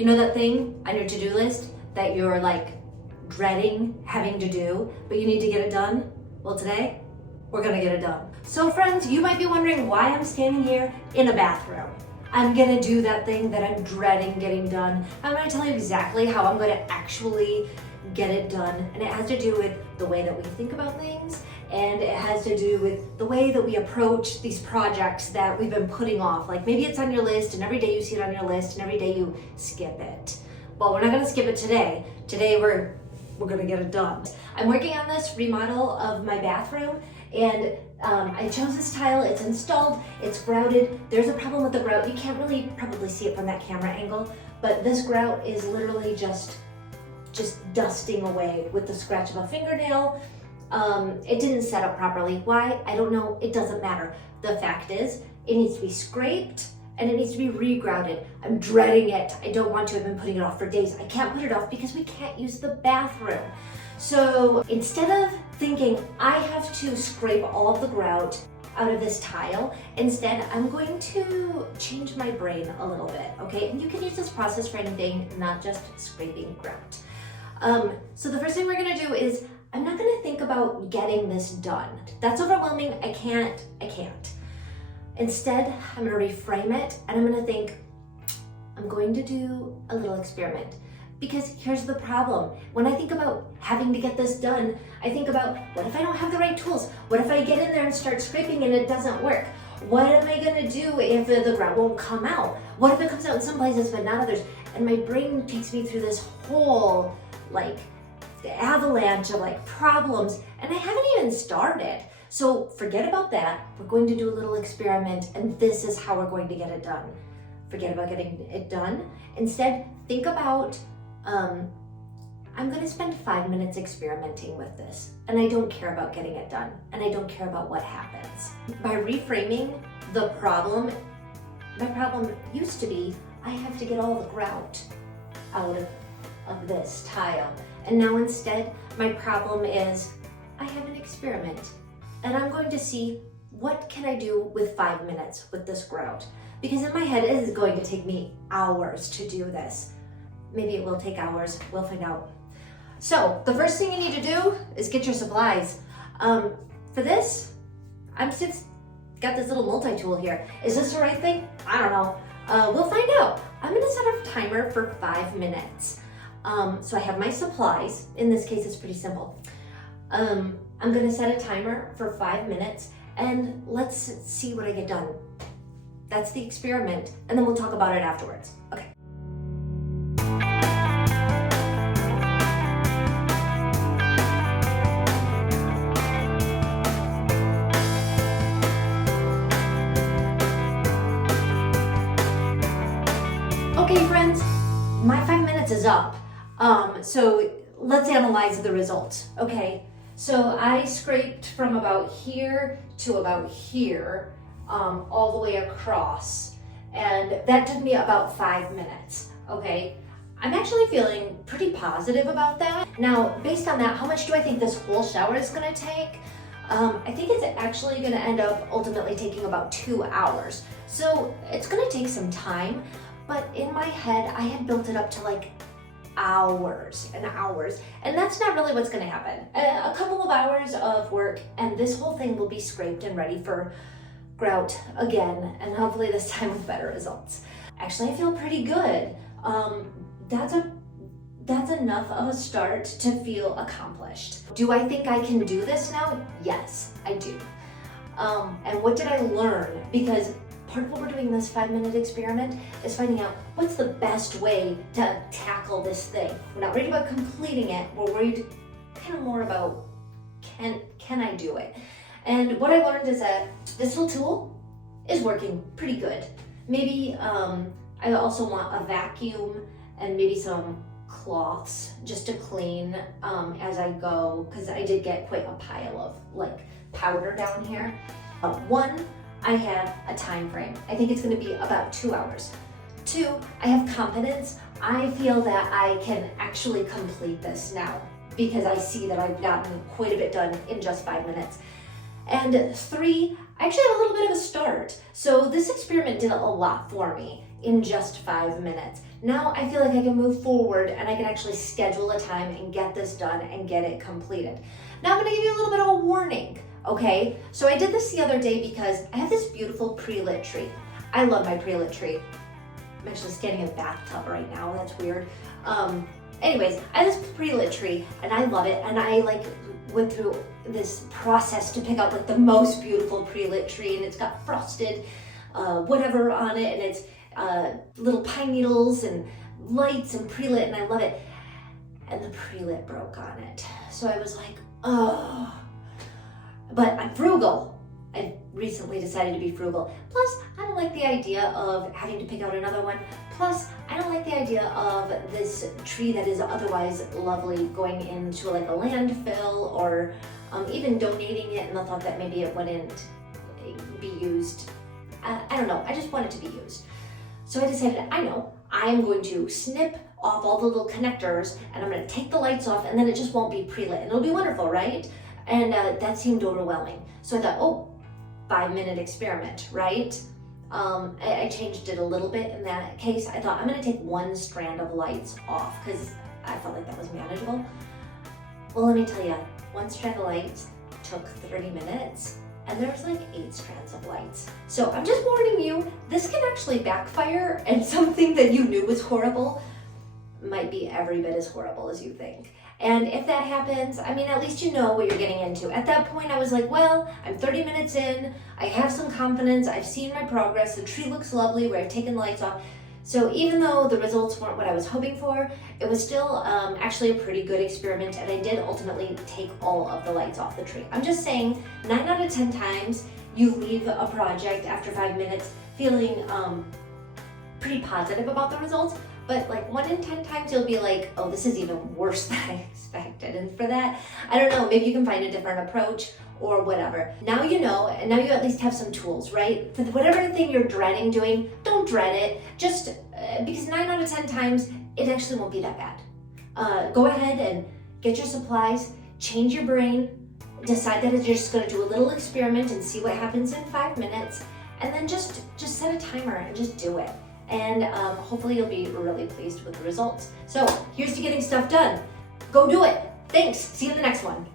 You know that thing on your to-do list that you're like dreading having to do, but you need to get it done? Well, today, we're gonna get it done. So friends, you might be wondering why I'm standing here in a bathroom. I'm gonna do that thing that I'm dreading getting done. I'm gonna tell you exactly how I'm gonna actually get it done. And it has to do with the way that we think about things, and it has to do with the way that we approach these projects that we've been putting off. Like maybe it's on your list and every day you see it on your list and every day you skip it. Well, we're not gonna skip it today. Today we're gonna get it done. I'm working on this remodel of my bathroom, and I chose this tile. It's installed, it's grouted. There's a problem with the grout. You can't really probably see it from that camera angle, but this grout is literally just dusting away with the scratch of a fingernail. It didn't set up properly. Why? I don't know. It doesn't matter. The fact is, it needs to be scraped and it needs to be re-grouted. I'm dreading it. I don't want to. I've been putting it off for days. I can't put it off because we can't use the bathroom. So instead of thinking I have to scrape all of the grout out of this tile, instead I'm going to change my brain a little bit, okay? And you can use this process for anything, not just scraping grout. So the first thing we're gonna do is, I'm not gonna think about getting this done. That's overwhelming. I can't. Instead, I'm gonna reframe it and I'm gonna think, I'm going to do a little experiment. Because here's the problem. When I think about having to get this done, I think about, what if I don't have the right tools? What if I get in there and start scraping and it doesn't work? What am I gonna do if the grout won't come out? What if it comes out in some places but not others? And my brain takes me through this whole the avalanche of problems, and I haven't even started. So forget about that. We're going to do a little experiment, and this is how we're going to get it done. Forget about getting it done. Instead, think about, I'm gonna spend 5 minutes experimenting with this, and I don't care about getting it done, and I don't care about what happens. By reframing the problem, my problem used to be, I have to get all the grout out of this tile. And now instead, my problem is, I have an experiment and I'm going to see what can I do with 5 minutes with this grout. Because in my head, it is going to take me hours to do this. Maybe it will take hours, we'll find out. So the first thing you need to do is get your supplies. For this, I'm just got this little multi-tool here. Is this the right thing? I don't know. We'll find out. I'm gonna set a timer for 5 minutes. So I have my supplies. In this case, it's pretty simple. I'm gonna set a timer for 5 minutes and let's see what I get done. That's the experiment, and then we'll talk about it afterwards. Okay. Okay, friends, my 5 minutes is up. So let's analyze the results, okay? So I scraped from about here to about here, all the way across, and that took me about 5 minutes, okay? I'm actually feeling pretty positive about that. Now, based on that, how much do I think this whole shower is gonna take? I think it's actually gonna end up ultimately taking about 2 hours. So it's gonna take some time, but in my head, I had built it up to hours and hours, and that's not really what's gonna happen. A couple of hours of work and this whole thing will be scraped and ready for grout again, and hopefully this time with better results. Actually, I feel pretty good. That's enough of a start to feel accomplished. Do I think I can do this now? Yes, I do. And what did I learn? Because part of what we're doing this 5 minute experiment is finding out what's the best way to tackle this thing. We're not worried about completing it. We're worried kind of more about can I do it? And what I learned is that this whole tool is working pretty good. Maybe I also want a vacuum and maybe some cloths just to clean as I go, because I did get quite a pile of powder down here. One, I have a time frame. I think it's gonna be about 2 hours. 2, I have confidence. I feel that I can actually complete this now because I see that I've gotten quite a bit done in just 5 minutes. And 3, I actually have a little bit of a start. So this experiment did a lot for me in just 5 minutes. Now I feel like I can move forward and I can actually schedule a time and get this done and get it completed. Now I'm gonna give you a little bit of a warning, okay? So I did this the other day because I have this beautiful pre-lit tree. I love my pre-lit tree. I'm actually standing in a bathtub right now, that's weird. Anyways, I have this pre-lit tree and I love it, and I like went through this process to pick out like the most beautiful pre-lit tree, and it's got frosted whatever on it, and it's little pine needles and lights and pre-lit, and I love it. And the pre-lit broke on it. So I was like, oh, but I'm frugal. I recently decided to be frugal. Plus, I don't like the idea of having to pick out another one. Plus, I don't like the idea of this tree that is otherwise lovely going into like a landfill, or even donating it in the thought that maybe it wouldn't be used. I don't know, I just want it to be used. So I decided, I know, I'm going to snip off all the little connectors and I'm gonna take the lights off, and then it just won't be pre-lit and it'll be wonderful, right? And that seemed overwhelming. So I thought, oh, 5-minute experiment, right? I changed it a little bit in that case. I thought I'm gonna take one strand of lights off because I felt like that was manageable. Well, let me tell you, one strand of lights took 30 minutes and there's like 8 strands of lights. So I'm just warning you, this can actually backfire, and something that you knew was horrible might be every bit as horrible as you think. And if that happens, I mean, at least you know what you're getting into. At that point, I was like, well, I'm 30 minutes in, I have some confidence, I've seen my progress, the tree looks lovely where I've taken the lights off. So even though the results weren't what I was hoping for, it was still actually a pretty good experiment, and I did ultimately take all of the lights off the tree. I'm just saying, 9 out of 10 times, you leave a project after 5 minutes feeling pretty positive about the results. But like 1 in 10 times you'll be like, oh, this is even worse than I expected. And for that, I don't know, maybe you can find a different approach or whatever. Now you know, and now you at least have some tools, right? For whatever thing you're dreading doing, don't dread it. Just because 9 out of 10 times, it actually won't be that bad. Go ahead and get your supplies, change your brain, decide that you're just gonna do a little experiment and see what happens in 5 minutes, and then just set a timer and just do it. And hopefully you'll be really pleased with the results. So here's to getting stuff done. Go do it. Thanks. See you in the next one.